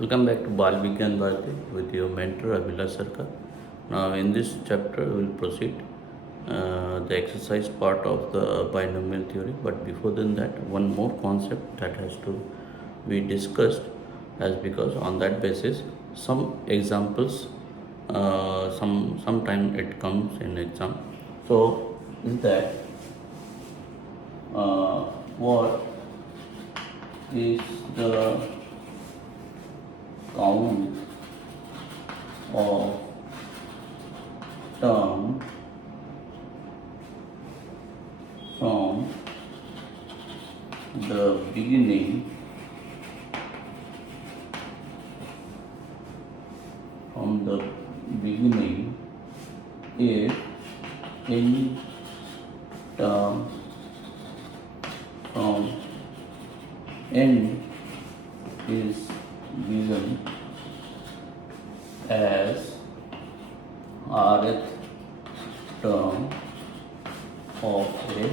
Welcome back to Bal Vigyan Bharati with your mentor Abhilash Sarkar. Now, in this chapter, we will proceed the exercise part of the binomial theory. But before then, that one more concept that has to be discussed, as because on that basis, some examples, sometime it comes in exam. So, is that what is the count of term from the beginning if any term from n is given as rth term of a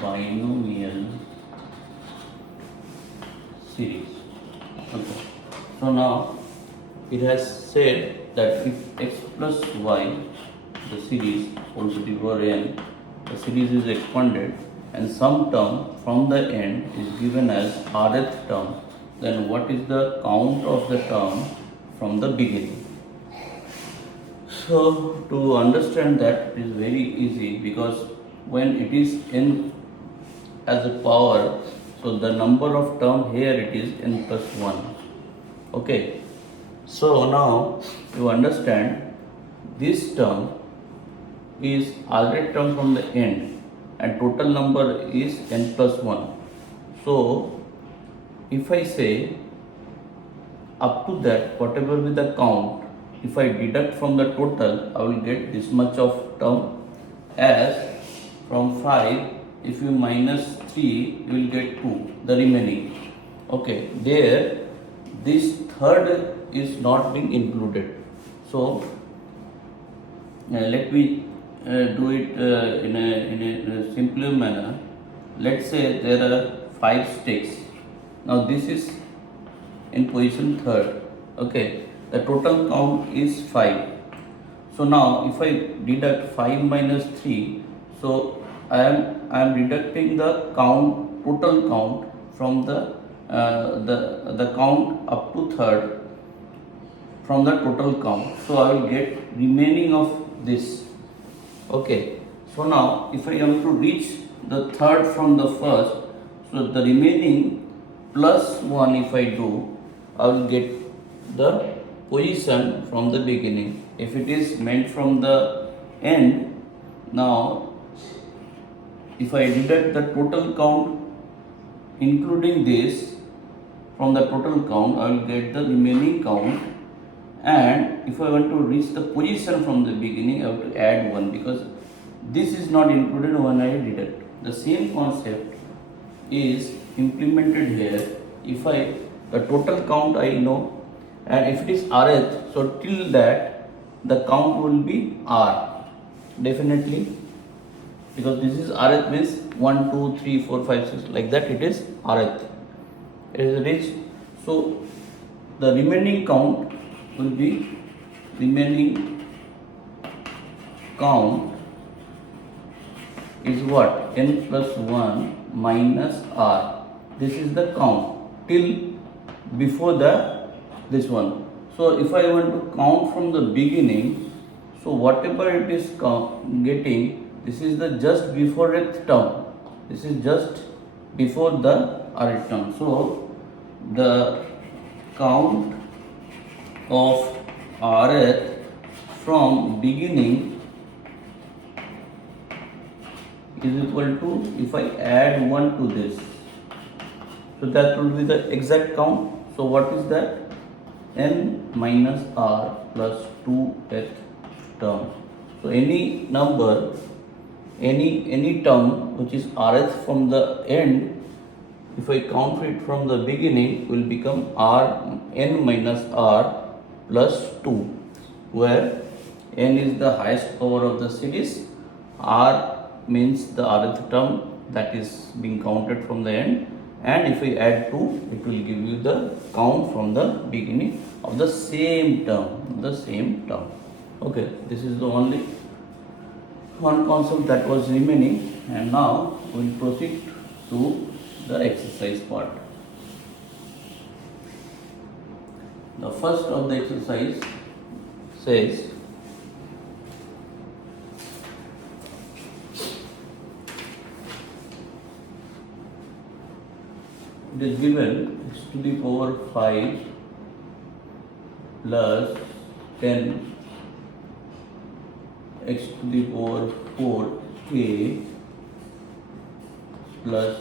binomial series. Okay. So now it has said that if x plus y, the series whole to the power n, the series is expanded and some term from the end is given as rth term, then what is the count of the term from the beginning? So to understand that is very easy, because when it is n as a power, so the number of term here it is n plus 1. Okay. So now you understand this term is rth term from the end and total number is n plus 1. So if I say up to that, whatever be the count, if I deduct from the total, I will get this much of term, as from 5, if you minus 3, you will get 2, the remaining. Okay, there this third is not being included. So let me do it in a simpler manner. Let's say there are 5 sticks. Now this is in position third. Okay, the total count is 5. So now if I deduct 5 minus 3, so I am deducting the count, total count from the count up to third from the total count. So I will get remaining of this. Okay, so now if I am to reach the third from the first, so the remaining plus 1 if I do, I will get the position from the beginning. If it is meant from the end, now if I deduct the total count including this from the total count, I will get the remaining count. And if I want to reach the position from the beginning, I have to add 1, because this is not included when I deduct. The same concept is implemented here. If the total count I know, and if it is rth, so till that the count will be r, definitely, because this is rth means 1, 2, 3, 4, 5, 6, like that it is rth. It is reached. So the remaining count will be is what? N plus 1 minus r. This is the count till before this one. So if I want to count from the beginning, so whatever it is getting, this is the just before th term. This is just before the rth term. So the count of rth from beginning is equal to, if I add 1 to this, so that will be the exact count. So what is that? N minus r plus 2th term. So any number, any term which is rth from the end, if I count it from the beginning, will become n minus r plus 2, where n is the highest power of the series, r means the rth term that is being counted from the end, and if we add 2, it will give you the count from the beginning of the same term. Okay, this is the only one concept that was remaining, and now we will proceed to the exercise part. The first of the exercise says it is given x to the power 5 plus 10 x to the power 4a plus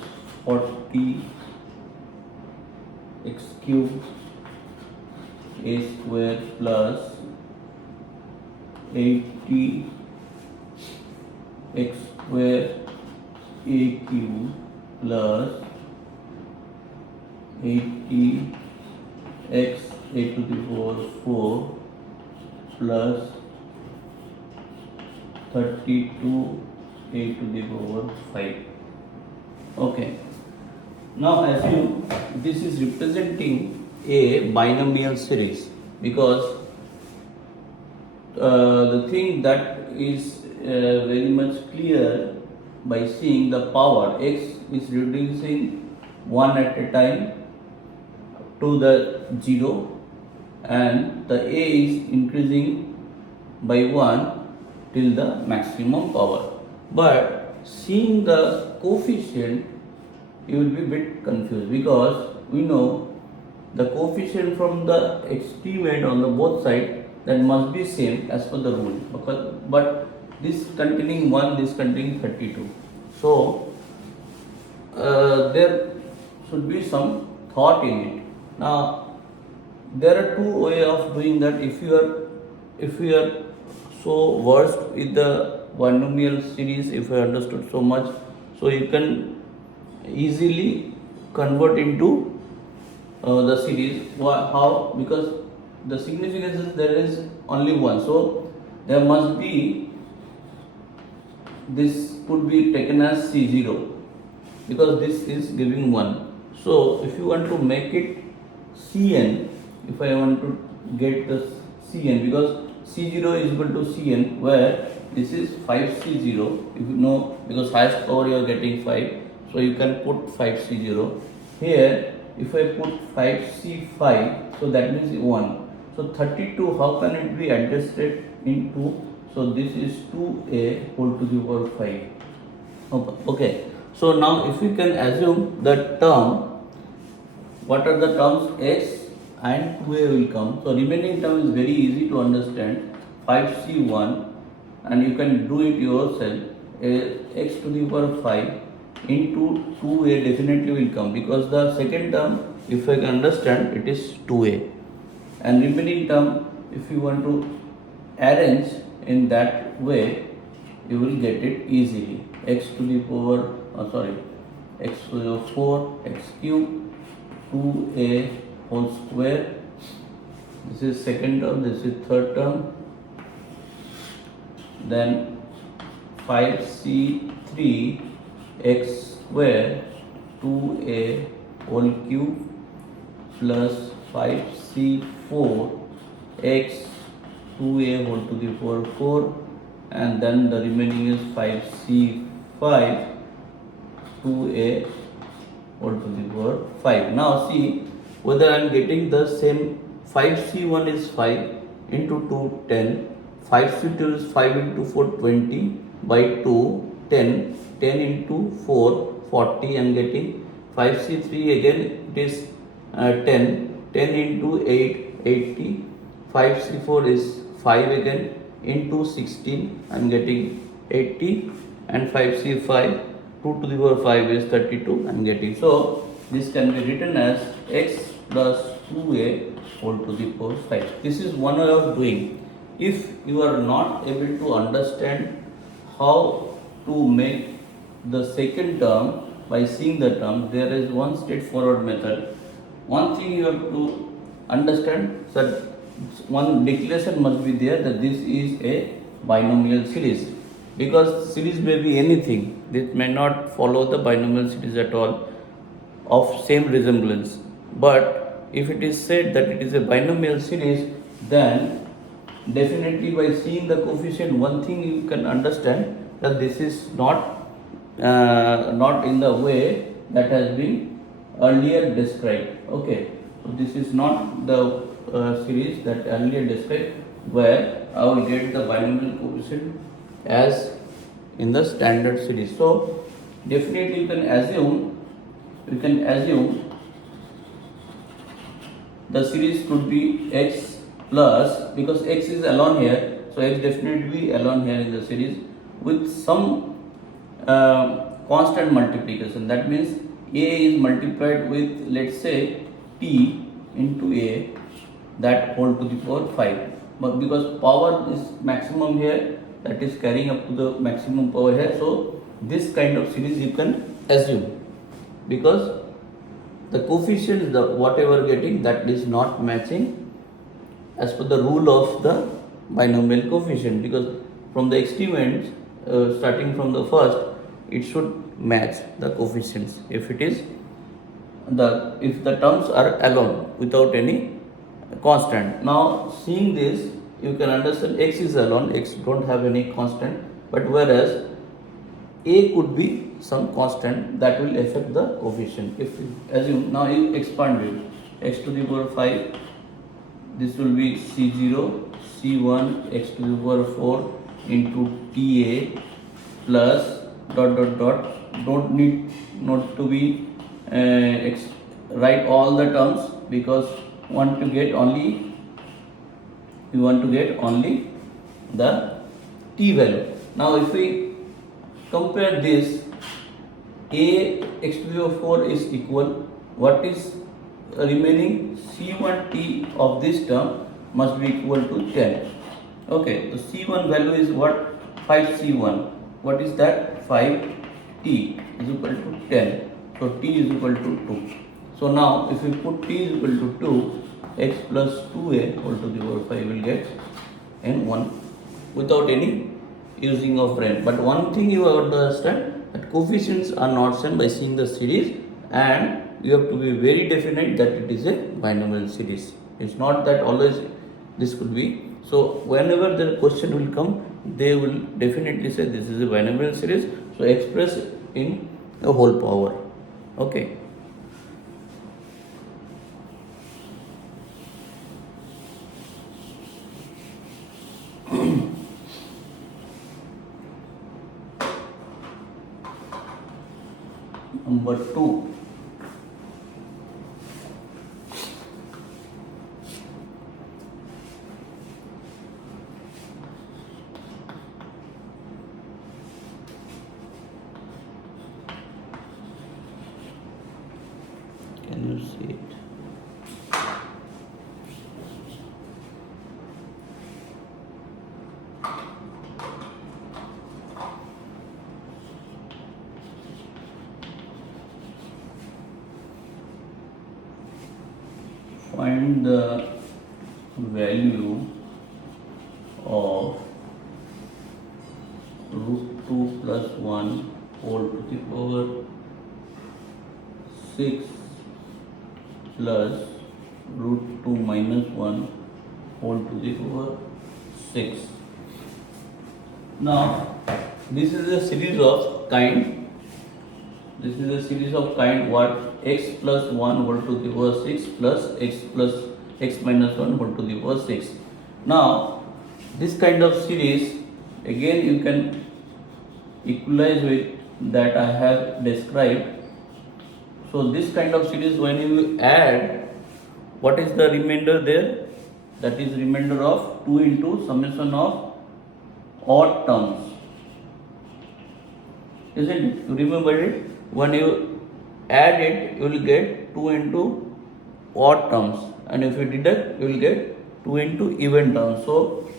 40 x cube a square plus 80 x square a cube plus 80 x a to the power 4 plus 32 a to the power 5. Okay. Now assume this is representing a binomial series, because the thing that is very much clear by seeing the power x is reducing one at a time to the 0, and the a is increasing by 1 till the maximum power. But seeing the coefficient, you will be a bit confused, because we know the coefficient from the estimate on the both sides, that must be same as per the rule. But this containing 1, this containing 32. So there should be some thought in it. Now there are two ways of doing that. If you are so versed with the binomial series, if you understood so much, so you can easily convert into the series. How? Because the significance is there is only one, so there must be, this could be taken as C0, because this is giving 1. So if you want to make it Cn, if I want to get the Cn, because C0 is equal to Cn, where this is 5C0, if you know, because highest power you are getting 5, so you can put 5C0 here. If I put 5C5, so that means 1. So 32, how can it be adjusted into? So this is 2a whole to the power 5. Okay. So now if we can assume the term, what are the terms? X and 2a will come. So remaining term is very easy to understand. 5C1, and you can do it yourself. X to the power 5 into 2a definitely will come, because the second term, if I can understand, it is 2a. And remaining term, if you want to arrange in that way, you will get it easily. X to the power, x to the 4, x cube, 2a whole square. This is second term, this is third term. Then 5c3 x square 2a whole cube plus 5c4 x 2a whole to the power 4, and then the remaining is 5c5 2a whole to the power 5. Now see whether I am getting the same. 5c1 is 5 into 2 10, 5c2 is 5 into 4 20, by 2 10, 10 into 4 40, I am getting. 5c3 again it is 10, 10 into 8 80, 5c4 is 5 again into 16, I am getting 80, and 5c5 2 to the power 5 is 32, I am getting. So this can be written as x plus 2a whole to the power 5. This is one way of doing. If you are not able to understand how to make the second term by seeing the term, there is one straightforward method. One thing you have to understand, that one declaration must be there that this is a binomial series, because series may be anything. This may not follow the binomial series at all. of same resemblance. But if it is said that it is a binomial series, then definitely by seeing the coefficient, one thing you can understand that this is not in the way that has been earlier described. Okay, so this is not the series that earlier described, where I will get the binomial coefficient as in the standard series. So definitely you can assume the series could be x plus, because x is alone here, so x definitely be alone here in the series with some constant multiplication. That means a is multiplied with, let's say, t into a, that whole to the power 5. But because power is maximum here, that is carrying up to the maximum power here, so this kind of series you can assume, because the coefficients, the whatever getting, that is not matching as per the rule of the binomial coefficient, because from the experiments starting from the first, it should match the coefficients if it is if the terms are alone without any constant. Now seeing this, you can understand x is alone, x don't have any constant, but whereas a could be some constant that will affect the coefficient. If you assume, now you expand it, x to the power 5, this will be c0, c1, x to the power 4 into ta plus dot dot dot. Don't need not to be write all the terms, because we want to get only the t value. Now if we compare this, a x to the power 4 is equal, what is remaining, c1t of this term must be equal to 10. Okay, so c1 value is what, 5c1. What is that? 5t is equal to 10. So t is equal to 2. So now if we put t is equal to 2, x plus 2a whole to the power 5 will get in 1 without any using of brain. But one thing you have to understand, that coefficients are not seen by seeing the series, and you have to be very definite that it is a binomial series. It's not that always this could be. So whenever the question will come, they will definitely say this is a binomial series, so express in the whole power. Okay. Number 2. Can you see it? Find the value of root 2 plus 1 whole to the power 6 plus root 2 minus 1 whole to the power 6. Now this is a series of kind. This is a series of kind what, x plus 1 whole to the power 6 plus x minus 1 whole to the power 6. Now this kind of series, again you can equalize with that I have described. So this kind of series, when you add, what is the remainder there? That is remainder of 2 into summation of odd terms. Isn't it? You remember it? When you add it, you will get 2 into odd terms, and if you deduct, you will get 2 into even terms. So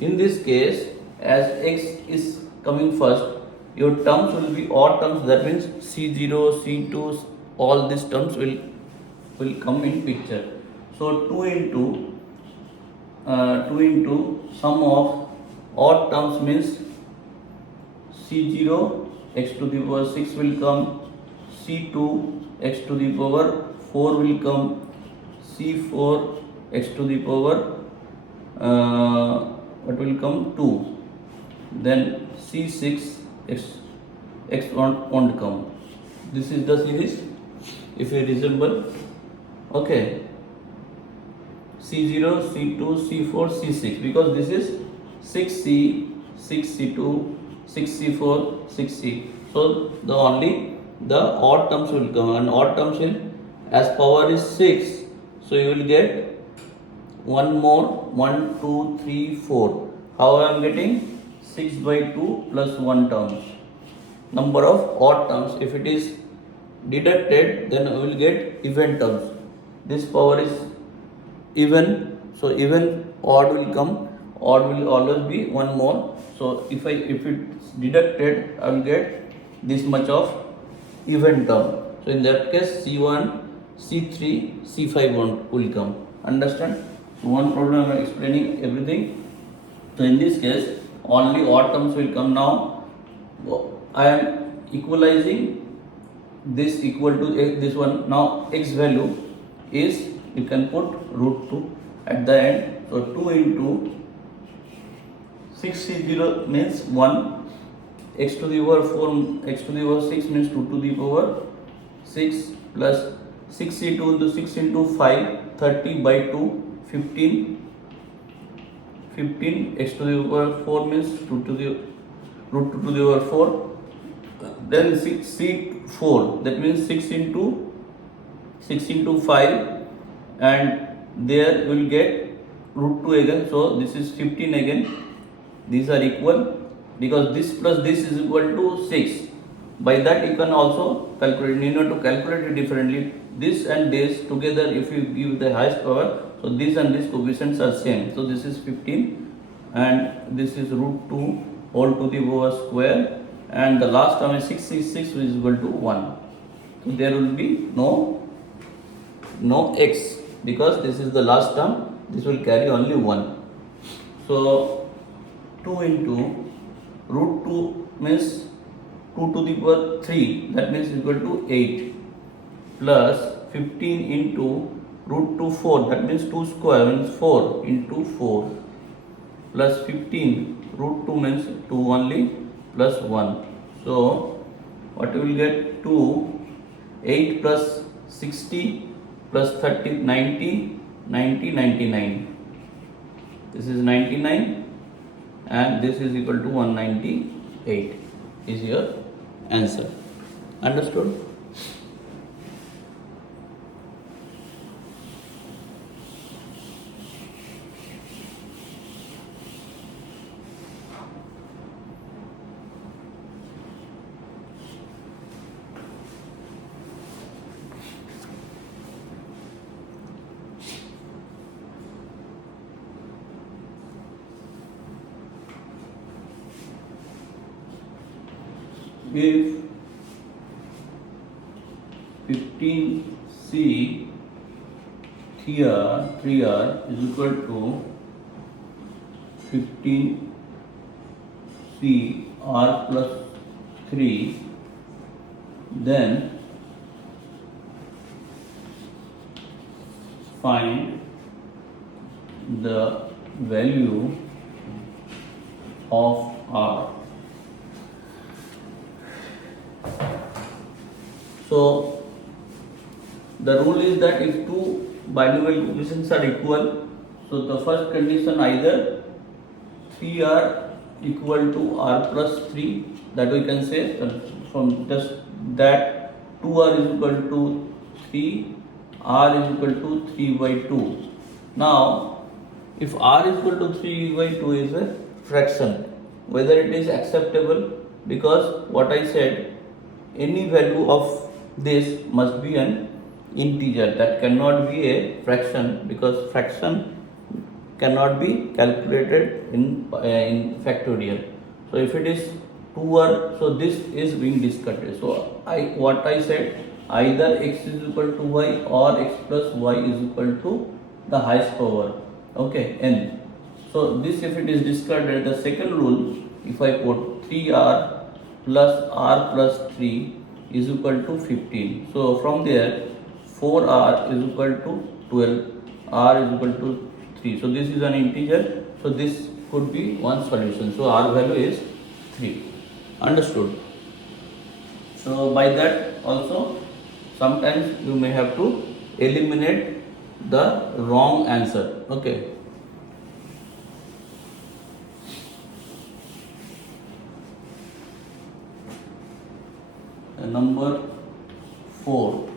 in this case, as x is coming first, your terms will be odd terms. That means c0, c2, all these terms will come in picture. So 2 into sum of odd terms means c0 x to the power 6 will come, C2 x to the power 4 will come, C4 x to the power what will come 2, then C6 x won't come. This is the series if you resemble. Okay, C0 C2 C4 C6, because this is 6C 6C2 6C4 6C, so the only the odd terms will come, and odd terms will, as power is 6, so you will get one more 1 2 3 4. How I am getting 6 by 2 plus 1 terms, number of odd terms. If it is deducted, then we will get even terms. This power is even, so even odd will come, odd will always be one more. So if it's deducted, I will get this much of even term. So in that case C1 C3 C5 will come. Understand? So one problem I am explaining everything. So in this case only odd terms will come. Now I am equalizing this equal to this one. Now x value is, you can put root 2 at the end. So 2 into 6C0 means 1, x to the power 4, x to the power 6 means 2 to the power 6, plus 6C2 into 6 into 5 30 by 2 15, 15 x to the power 4 means 2 to the root 2 to the power 4, then 6C4, that means 6 into 5, and there we will get root 2 again, so this is 15 again. These are equal because this plus this is equal to 6. By that you can also calculate, you know, to calculate it differently. This and this together, if you give the highest power, so this and this coefficients are same. So this is 15 and this is root 2 whole to the power square, and the last term is 66 is equal to 1. So there will be no x, because this is the last term, this will carry only 1. So 2 into root 2 means 2 to the power 3, that means equal to 8, plus 15 into root 2 4, that means 2 square means 4 into 4, plus 15 root 2 means 2 only, plus 1. So what we will get 2, 8 plus 60 plus 30 90 90 99. This is 99 and this is equal to 198 is your answer. Understood? If 15C 3R is equal to 15C R plus 3, then find the value of R. So the rule is that if two binomial coefficients are equal, so the first condition either 3R equal to R plus 3, that we can say from just that 2R is equal to 3, R is equal to 3 by 2. Now if R is equal to 3 by 2 is a fraction, whether it is acceptable, because what I said, any value of this must be an integer, that cannot be a fraction, because fraction cannot be calculated in factorial. So if it is 2R, so this is being discarded. So what I said, either x is equal to y or x plus y is equal to the highest power, okay, n. So this, if it is discarded, the second rule, if I put 3R plus R plus 3 is equal to 15. So from there 4r is equal to 12, r is equal to 3. So this is an integer. So this could be one solution. So r value is 3. Understood? So by that also sometimes you may have to eliminate the wrong answer. Okay. Number 4.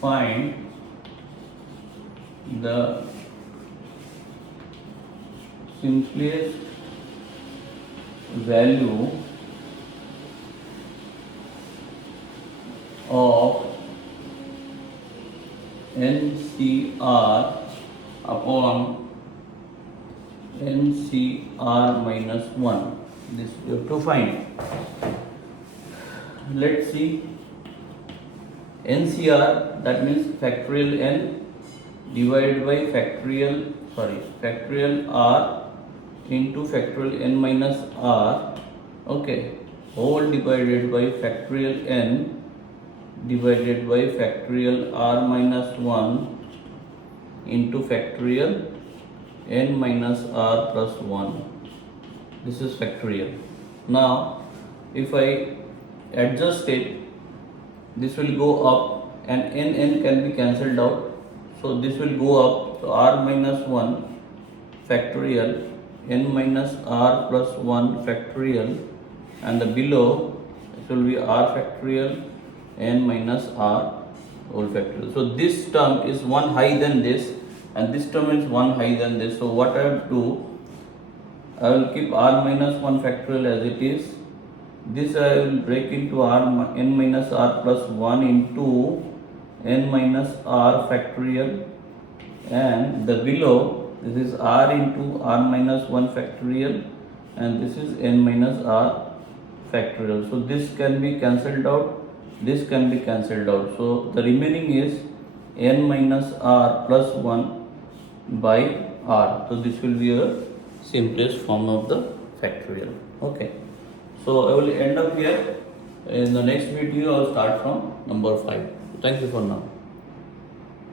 Find the simplest value of NCR upon NCR minus 1. This you have to find. Let's see. NCR, that means factorial n divided by factorial r into factorial n minus r, okay, whole divided by factorial n divided by factorial r minus 1 into factorial n minus r plus 1. This is factorial. Now if I adjust it, this will go up and n can be cancelled out. So this will go up. So r minus 1 factorial n minus r plus 1 factorial, and the below it will be r factorial n minus r whole factorial. So this term is one higher than this and this term is one higher than this. So what I will do, I will keep r minus 1 factorial as it is. This I will break into n minus r plus 1 into n minus r factorial, and the below this is r into r minus 1 factorial and this is n minus r factorial. So this can be cancelled out, this can be cancelled out. So the remaining is n minus r plus 1 by r. So this will be a simplest form of the factorial. Okay. So I will end up here. In the next video I will start from number 5. Thank you for now.